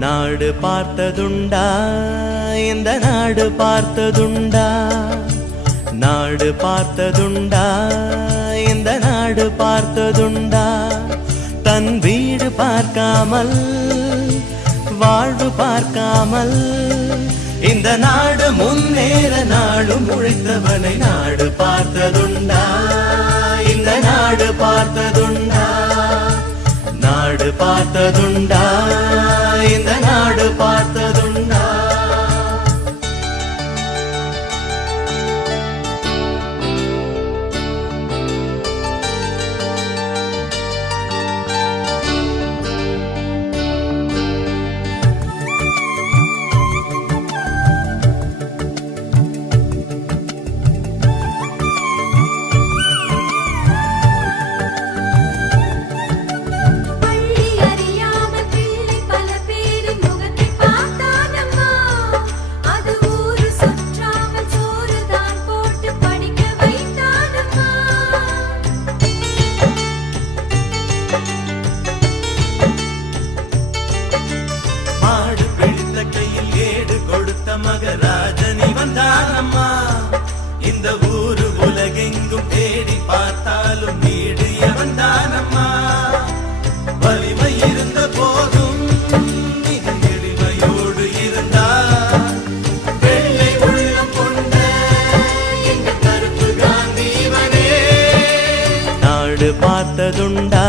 நாடு பார்த்ததுண்டா இந்த நாடு பார்த்ததுண்டா நாடு பார்த்ததுண்டா இந்த நாடு பார்த்ததுண்டா தன் வீடு பார்க்காமல் வாழ்வு பார்க்காமல் இந்த நாடு முன்னேற நாடு முழித்தவனை நாடு பார்த்ததுண்டா இந்த நாடு பார்த்ததுண்டா நாடு பார்த்ததுண்டா இந்த நாடு பார்த்ததுண்டா மகராஜனி வந்தானம்மா இந்த ஊரு உலகெங்கும் தேடி பார்த்தாலும் நீடிய வந்தானம்மா வலிமை இருந்த போதும் மிக எளிமையோடு இருந்தார் வெள்ளை உள்ளம் கொண்ட எங்க கருப்பு காந்திவனே நாடு பார்த்ததுண்டா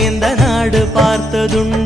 இந்த நாடு பார்த்ததுண்டா